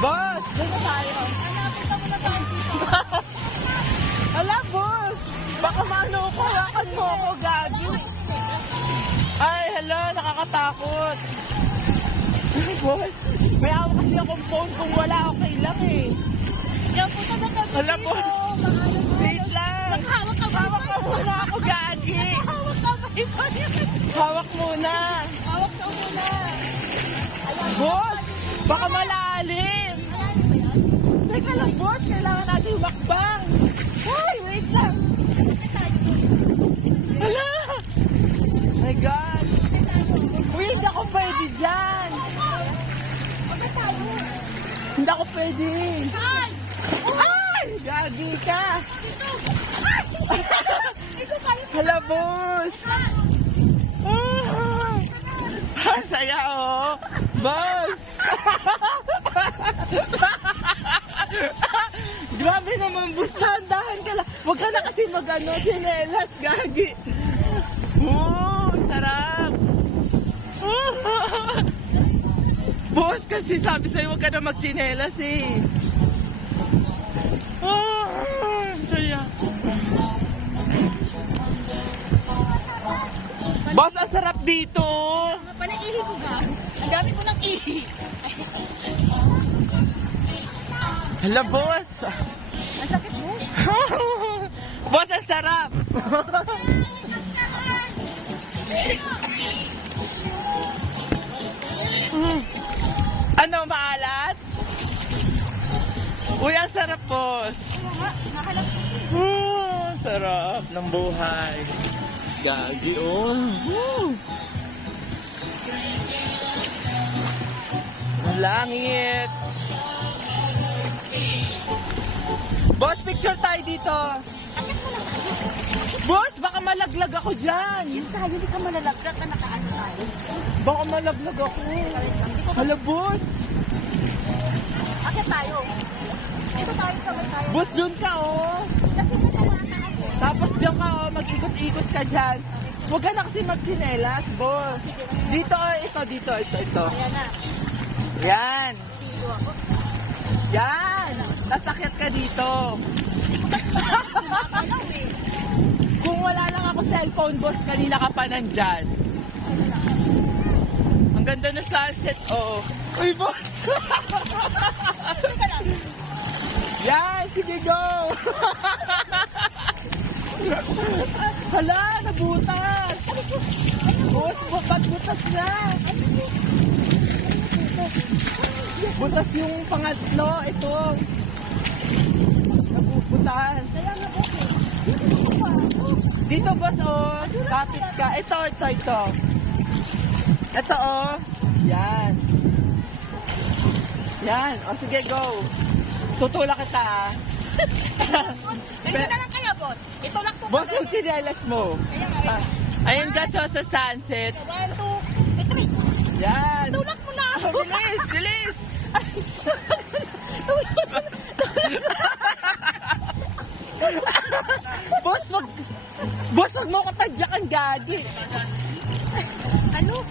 Boss! Doon na tayo. Hanapin ka muna tayo dito. Hala, boss! Baka maano ko, hawakan mo ako, gagi. Ay, hala, nakakatakot. Ay, boss, may hawak kasi akong phone kung wala, okay lang eh. Yan, punta na kami Hala, dito. boss! Wait lang! Maghawak ka ba? Hawak ka muna ako, gagi! Hawak ka ba? Hawak muna! Hawak ka muna. Ayan. Boss! Baka malalim! Malalim ba yan? Teka lang, boss! Kailangan natin makbang! Ay, wait lang! Hala! My God! Uy, hindi ako pwede dyan! Hindi ako pwede! Saan? Ay! Gagi ka! Hala, boss! Ah, saya, oh! Boss! Grabe naman, boss! Dahan ka lang! Huwag ka na kasi mag-ano, sinelas, gagi! Sarap! Boss, kasi sabi sa'yo, huwag ka na mag-chinelas, eh! Saya! Boss, ang sarap dito! Nga pala, ihi ko ba? Ang dami ko ng ihi. Hala, boss! Ang sakit mo? Boss, ang sarap! Ano, maalat? Uy, ang sarap, boss! Nakalap ko. Sarap ng buhay. Gagi, oh. Ang langit. Boss, picture tayo dito. Boss, baka malaglag ako dyan. Yun tayo, hindi ka malalaglag na nakaano tayo. Baka malaglag ako. Hala, boss. Akit tayo. Ito tayo sa may tayo. Boss, dun ka, oh. Kasi natawa ka ako. Tapos dyan ka, oh. Mag-ikot-ikot ka dyan. Huwag ka na kasi mag-chinelas, boss. Dito, oh. Ito. Ayan na. Yan. Dito ako. Yan. Nasakit ka dito. Nakakalaw eh. Kung wala lang ako cellphone, boss, kanina ka pa nandyan. Ang ganda na sunset, oo. Uy, boss! Teka lang. Yan, sige, go! Hala, nabutas! Boss, butas na! Butas yung pangatlo, ito. Nabubutas. Kaya nga po. Dito, boss, oh. Kapit ka. Ito. Ito, oh. Yan. Yan. O, sige, go. Tutulak kita, ah. Ganito na lang kaya, boss. Itulak po Boss, kami. yung chinelas mo. Kaya nga, Ayun, guys, oh, sa sunset. 1, 2, 3. Yan. Tulak mo na. Oh, bilis! Boss, wag mo ko tadyakan, gagi. Ano?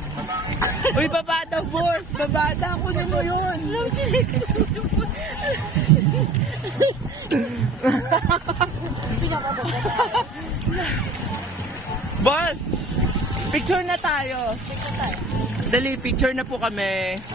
Uy, baba daw, boss. Baba daw. Kunin mo yun. Pinakababa. Boss, picture na tayo. Tingnan tayo. Dali, picture na po kami.